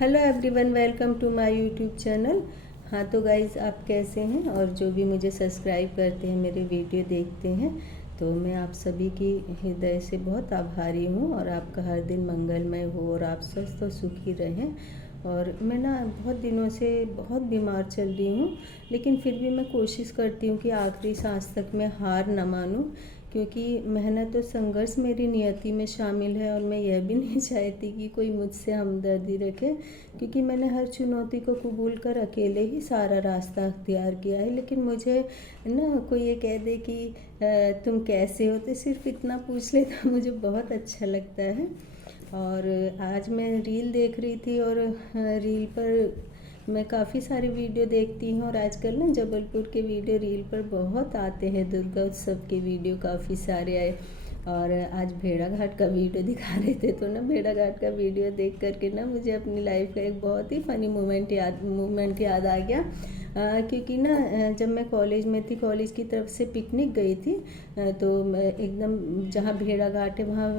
Hello everyone, welcome to my YouTube channel. हाँ तो guys, आप कैसे हैं? और जो भी मुझे सब्सक्राइब करते हैं, मेरे वीडियो देखते हैं, तो मैं आप सभी की हृदय से बहुत आभारी हूँ। और आपका हर दिन मंगलमय हो और आप स्वस्थ और सुखी रहें। और मैं ना बहुत दिनों से बहुत बीमार चल रही हूँ, लेकिन फिर भी मैं कोशिश करती हूँ कि आखिरी सांस तक मैं हार न मानूँ, क्योंकि मेहनत और संघर्ष मेरी नियति में शामिल है। और मैं यह भी नहीं चाहती कि कोई मुझसे हमदर्दी रखे, क्योंकि मैंने हर चुनौती को कबूल कर अकेले ही सारा रास्ता अख्तियार किया है। लेकिन मुझे ना कोई ये कह दे कि तुम कैसे हो, तो सिर्फ इतना पूछ ले तो मुझे बहुत अच्छा लगता है। और आज मैं रील देख रही थी, और रील पर मैं काफ़ी सारी वीडियो देखती हूँ। और आजकल ना जबलपुर के वीडियो रील पर बहुत आते हैं, दुर्गा उत्सव के वीडियो काफ़ी सारे आए। और आज भेड़ा घाट का वीडियो दिखा रहे थे, तो ना भेड़ा घाट का वीडियो देख करके ना मुझे अपनी लाइफ का एक बहुत ही फ़नी मोमेंट याद आ गया। क्योंकि ना जब मैं कॉलेज में थी, कॉलेज की तरफ से पिकनिक गई थी, तो मैं एकदम जहाँ भेड़ा घाट है वहाँ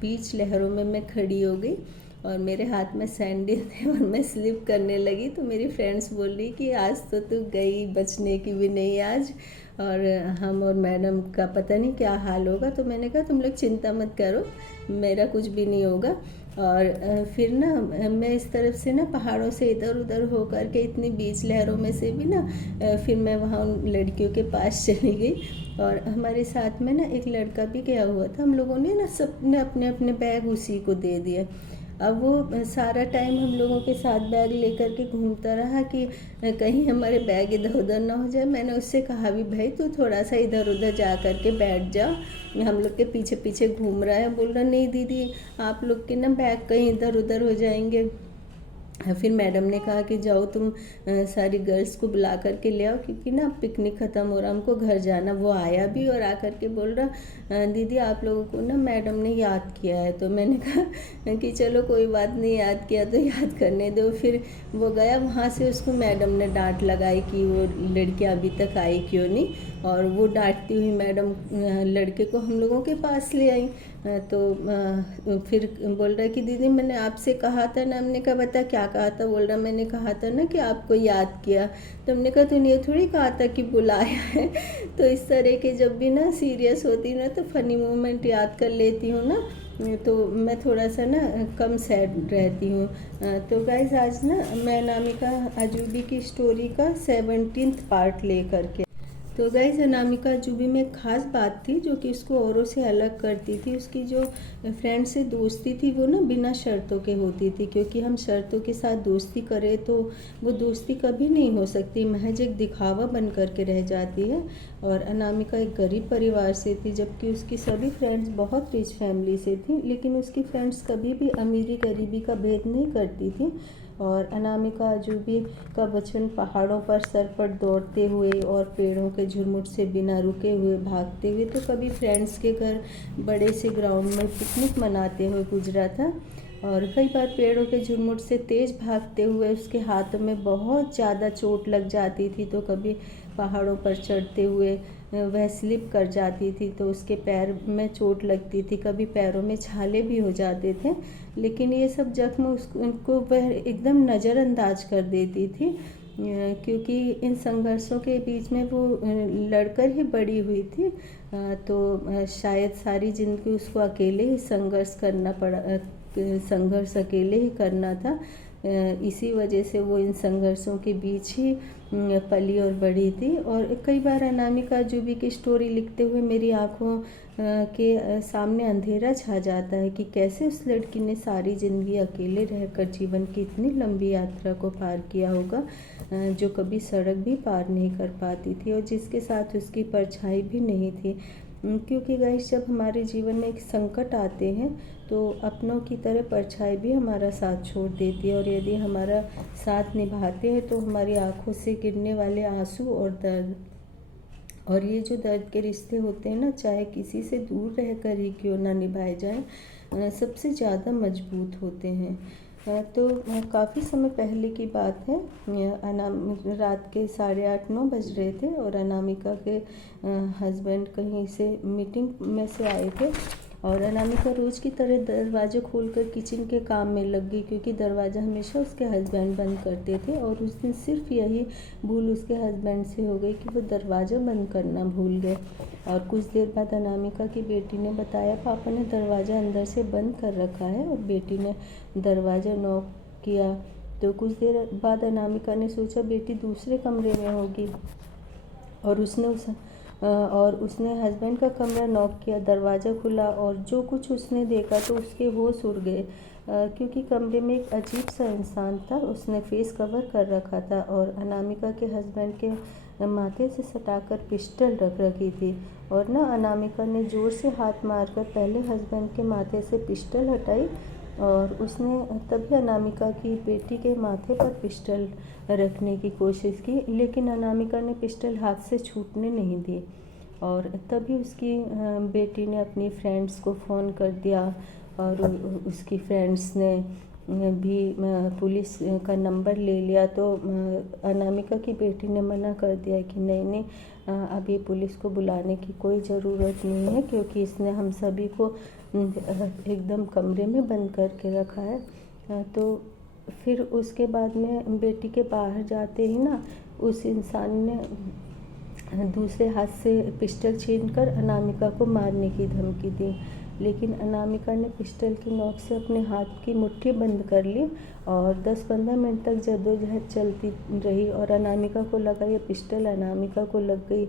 बीच लहरों में मैं खड़ी हो गई, और मेरे हाथ में सैंडल थे और मैं स्लिप करने लगी। तो मेरी फ्रेंड्स बोल रही कि आज तो तू गई, बचने की भी नहीं आज, और हम और मैडम का पता नहीं क्या हाल होगा। तो मैंने कहा तुम लोग चिंता मत करो, मेरा कुछ भी नहीं होगा। और फिर ना मैं इस तरफ से ना पहाड़ों से इधर उधर हो कर के इतनी बीच लहरों में से भी ना फिर मैं वहाँ उन लड़कियों के पास चली गई। और हमारे साथ में ना एक लड़का भी गया हुआ था। हम लोगों ने ना सबने अपने अपने बैग उसी को दे दिए। अब वो सारा टाइम हम लोगों के साथ बैग लेकर के घूमता रहा कि कहीं हमारे बैग इधर उधर ना हो जाए। मैंने उससे कहा भी भाई तू थोड़ा सा इधर उधर जा कर के बैठ जा, हम लोग के पीछे पीछे घूम रहा है। बोल रहा नहीं दीदी, आप लोग के ना बैग कहीं इधर उधर हो जाएंगे। फिर मैडम ने कहा कि जाओ तुम सारी गर्ल्स को बुला करके ले आओ, क्योंकि ना पिकनिक ख़त्म हो रहा, हमको घर जाना। वो आया भी और आकर के बोल रहा दीदी आप लोगों को ना मैडम ने याद किया है। तो मैंने कहा कि चलो कोई बात नहीं, याद किया तो याद करने दो। फिर वो गया, वहाँ से उसको मैडम ने डांट लगाई कि वो लड़कियाँ अभी तक आई क्यों नहीं। और वो डांटती हुई मैडम लड़के को हम लोगों के पास ले आई। तो फिर बोल रहा है कि दीदी मैंने आपसे कहा था ना। हमने कहा बता क्या कहा था। बोल रहा मैंने कहा था ना कि आपको याद किया। तो हमने कहा तूने ये थोड़ी कहा था कि बुलाया है। तो इस तरह के जब भी ना सीरियस होती हूँ ना, तो फ़नी मोमेंट याद कर लेती हूँ ना, तो मैं थोड़ा सा ना कम सैड रहती हूँ। तो गाइज आज ना मैं अनामिका अजूबी की स्टोरी का 17th पार्ट ले करके। तो गाइज अनामिका अजूबी में एक ख़ास बात थी जो कि उसको औरों से अलग करती थी। उसकी जो फ्रेंड से दोस्ती थी वो ना बिना शर्तों के होती थी, क्योंकि हम शर्तों के साथ दोस्ती करें तो वो दोस्ती कभी नहीं हो सकती, महज एक दिखावा बन करके रह जाती है। और अनामिका एक गरीब परिवार से थी, जबकि उसकी सभी फ्रेंड्स बहुत रिच फैमिली से थी। लेकिन उसकी फ्रेंड्स कभी भी अमीरी गरीबी का भेद नहीं करती थी। और अनामिका अजूबी का बचपन पहाड़ों पर सर पर दौड़ते हुए और पेड़ों के झुरमुट से बिना रुके हुए भागते हुए, तो कभी फ्रेंड्स के घर बड़े से ग्राउंड में पिकनिक मनाते हुए गुजरा था। और कई बार पेड़ों के झुरमुट से तेज़ भागते हुए उसके हाथों में बहुत ज़्यादा चोट लग जाती थी। तो कभी पहाड़ों पर चढ़ते हुए वह स्लिप कर जाती थी तो उसके पैर में चोट लगती थी, कभी पैरों में छाले भी हो जाते थे। लेकिन ये सब जख्म उनको वह एकदम नज़रअंदाज कर देती थी, क्योंकि इन संघर्षों के बीच में वो लड़कर ही बड़ी हुई थी। तो शायद सारी ज़िंदगी उसको अकेले ही संघर्ष अकेले ही करना था। इसी वजह से वो इन संघर्षों के बीच ही पली और बड़ी थी। और कई बार अनामिका अजूबी की स्टोरी लिखते हुए मेरी आँखों के सामने अंधेरा छा जाता है कि कैसे उस लड़की ने सारी ज़िंदगी अकेले रहकर जीवन की इतनी लंबी यात्रा को पार किया होगा, जो कभी सड़क भी पार नहीं कर पाती थी और जिसके साथ उसकी परछाई भी नहीं थी। क्योंकि गाइस जब हमारे जीवन में एक संकट आते हैं तो अपनों की तरह परछाई भी हमारा साथ छोड़ देती है। और यदि हमारा साथ निभाते हैं तो हमारी आँखों से गिरने वाले आंसू और दर्द, और ये जो दर्द के रिश्ते होते हैं ना, चाहे किसी से दूर रहकर ही क्यों ना निभाए जाएं, सबसे ज़्यादा मजबूत होते हैं। तो काफ़ी समय पहले की बात है। रात के 8:30-9 बज रहे थे और अनामिका के हस्बैंड कहीं से मीटिंग में से आए थे। और अनामिका रोज़ की तरह दरवाज़ा खोलकर किचन के काम में लग गई, क्योंकि दरवाज़ा हमेशा उसके हस्बैंड बंद करते थे। और उस दिन सिर्फ यही भूल उसके हस्बैंड से हो गई कि वो दरवाज़ा बंद करना भूल गए। और कुछ देर बाद अनामिका की बेटी ने बताया, पापा ने दरवाज़ा अंदर से बंद कर रखा है। और बेटी ने दरवाज़ा नॉक किया तो कुछ देर बाद अनामिका ने सोचा बेटी दूसरे कमरे में होगी, और उसने हस्बैंड का कमरा नॉक किया। दरवाज़ा खुला और जो कुछ उसने देखा तो उसके होश उड़ गए, क्योंकि कमरे में एक अजीब सा इंसान था। उसने फेस कवर कर रखा था और अनामिका के हस्बैंड के माथे से सटाकर पिस्टल रख रखी थी। और ना अनामिका ने ज़ोर से हाथ मारकर पहले हस्बैंड के माथे से पिस्टल हटाई, और उसने तभी अनामिका की बेटी के माथे पर पिस्टल रखने की कोशिश की, लेकिन अनामिका ने पिस्टल हाथ से छूटने नहीं दी। और तभी उसकी बेटी ने अपनी फ्रेंड्स को फ़ोन कर दिया, और उसकी फ्रेंड्स ने भी पुलिस का नंबर ले लिया। तो अनामिका की बेटी ने मना कर दिया कि नहीं, अभी पुलिस को बुलाने की कोई ज़रूरत नहीं है, क्योंकि इसने हम सभी को एकदम कमरे में बंद करके रखा है। तो फिर उसके बाद में बेटी के बाहर जाते ही ना उस इंसान ने दूसरे हाथ से पिस्टल छीनकर अनामिका को मारने की धमकी दी, लेकिन अनामिका ने पिस्टल की नोक से अपने हाथ की मुट्ठी बंद कर ली। और 10-15 मिनट तक जद्दोजहद चलती रही, और अनामिका को लगा ये पिस्टल अनामिका को लग गई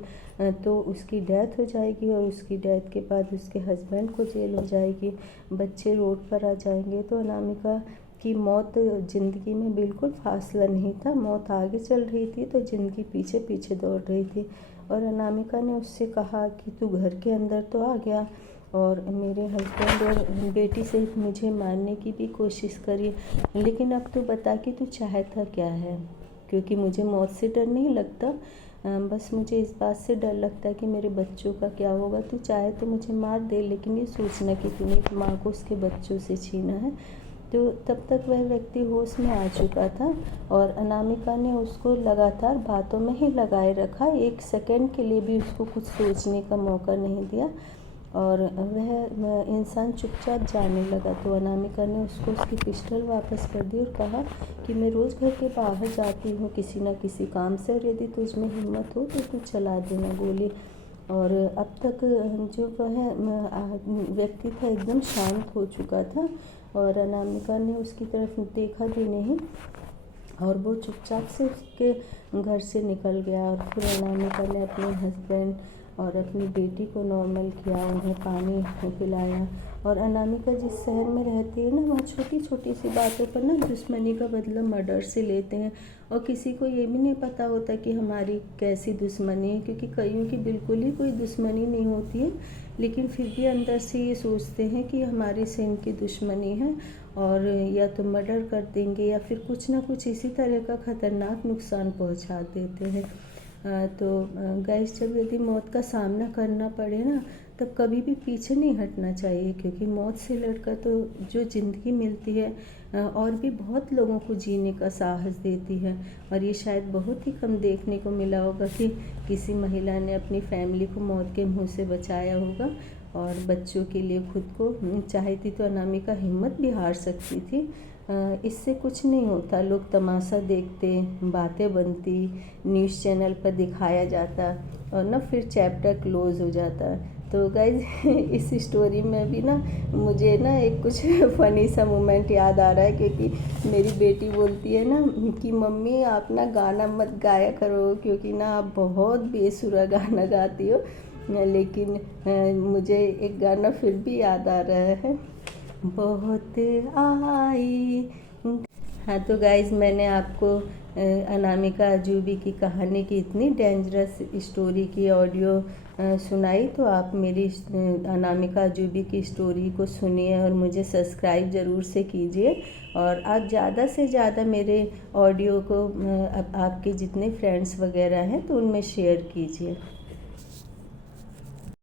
तो उसकी डेथ हो जाएगी, और उसकी डेथ के बाद उसके हस्बैंड को जेल हो जाएगी, बच्चे रोड पर आ जाएंगे। तो अनामिका की मौत ज़िंदगी में बिल्कुल फासला नहीं था, मौत आगे चल रही थी तो ज़िंदगी पीछे पीछे दौड़ रही थी। और अनामिका ने उससे कहा कि तू घर के अंदर तो आ गया, और मेरे हस्बैंड और बेटी से मुझे मारने की भी कोशिश करी, लेकिन अब तू बता कि तू चाहता क्या है, क्योंकि मुझे मौत से डर नहीं लगता, बस मुझे इस बात से डर लगता है कि मेरे बच्चों का क्या होगा। तू चाहे तो मुझे मार दे, लेकिन ये सोचना कि तूने माँ को उसके बच्चों से छीना है। तो तब तक वह व्यक्ति होश में आ चुका था, और अनामिका ने उसको लगातार बातों में ही लगाए रखा, एक सेकंड के लिए भी उसको कुछ सोचने का मौका नहीं दिया, और वह इंसान चुपचाप जाने लगा। तो अनामिका ने उसको उसकी पिस्टल वापस कर दी और कहा कि मैं रोज़ घर के बाहर जाती हूँ किसी न किसी काम से, और यदि तुझमें हिम्मत हो तो तू चला देना गोली। और अब तक जो वह व्यक्ति था एकदम शांत हो चुका था, और अनामिका ने उसकी तरफ देखा भी नहीं, और वो चुपचाप से उसके घर से निकल गया। और फिर अनामिका ने अपने हस्बैंड और अपनी बेटी को नॉर्मल किया, उन्हें पानी पिलाया। और अनामिका जिस शहर में रहती है ना, वहाँ छोटी छोटी सी बातों पर ना दुश्मनी का बदला मर्डर से लेते हैं, और किसी को ये भी नहीं पता होता कि हमारी कैसी दुश्मनी है, क्योंकि कईयों की बिल्कुल ही कोई दुश्मनी नहीं होती है, लेकिन फिर भी अंदर से ये सोचते हैं कि हमारी से इनकी दुश्मनी है, और या तो मर्डर कर देंगे या फिर कुछ ना कुछ इसी तरह का ख़तरनाक नुकसान पहुंचा देते हैं। तो गाइस, जब यदि मौत का सामना करना पड़े ना, तब कभी भी पीछे नहीं हटना चाहिए, क्योंकि मौत से लड़कर तो जो ज़िंदगी मिलती है और भी बहुत लोगों को जीने का साहस देती है। और ये शायद बहुत ही कम देखने को मिला होगा कि किसी महिला ने अपनी फैमिली को मौत के मुंह से बचाया होगा, और बच्चों के लिए खुद को चाहती तो अनामिका हिम्मत भी हार सकती थी। इससे कुछ नहीं होता, लोग तमाशा देखते, बातें बनती, न्यूज़ चैनल पर दिखाया जाता, और ना फिर चैप्टर क्लोज़ हो जाता। तो गाइज इस स्टोरी में भी ना मुझे ना एक कुछ फ़नी सा मोमेंट याद आ रहा है, क्योंकि मेरी बेटी बोलती है ना कि मम्मी आप ना गाना मत गाया करो, क्योंकि ना आप बहुत बेसुरा गाना गाती हो। लेकिन मुझे एक गाना फिर भी याद आ रहा है, बहुत आई। हाँ तो गाइज़, मैंने आपको अनामिका अजूबी की कहानी की इतनी डेंजरस स्टोरी की ऑडियो सुनाई, तो आप मेरी अनामिका अजूबी की स्टोरी को सुनिए और मुझे सब्सक्राइब ज़रूर से कीजिए, और आप ज़्यादा से ज़्यादा मेरे ऑडियो को आपके जितने फ्रेंड्स वगैरह हैं तो उनमें शेयर कीजिए।